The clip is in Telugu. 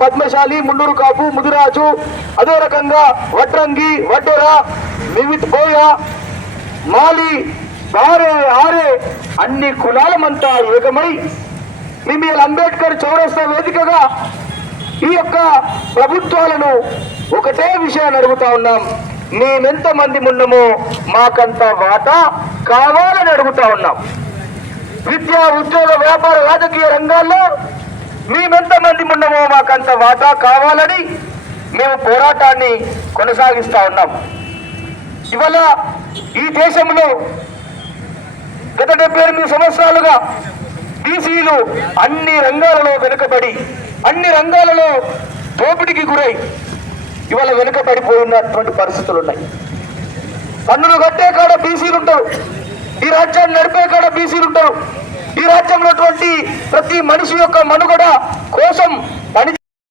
పద్మశాలి ముండూరు కాపు ముదిరాజు అదే రకంగా వడ్రంగి వడ్డెర మివిత్ బోయ మాలి బారే ఆరే అన్ని కులాలమంతా ఏకమై మిమ్మల్ని అంబేద్కర్ చౌరస్తా వేదికగా ఈ యొక్క ప్రభుత్వాలను ఒకటే విషయాన్ని అడుగుతా ఉన్నాం. మేమెంత మంది ఉన్నామో మాకంత వాటా కావాలని అడుగుతా ఉన్నాం. విద్య ఉద్యోగ వ్యాపార రాజకీయ రంగాల్లో ఉన్నామో వాటా కావాలని మేము పోరాటాన్ని కొనసాగిస్తూ ఉన్నాం. ఇవాళ ఈ దేశంలో గత డెబ్బై ఎనిమిది సంవత్సరాలుగా బీసీలు అన్ని రంగాలలో వెనుకబడి అన్ని రంగాలలో దోపిడికి గురై ఇవాళ వెనుకబడిపోయినటువంటి పరిస్థితులు ఉన్నాయి. పన్నులు కట్టే కాడ బీసీలు ఉంటారు. ఈ రాజ్యాన్ని నడిపే కాడ బీసీలు ఉంటారు. ఈ రాజ్యంలో ప్రతి మనిషి యొక్క మనుగడ కోసం పని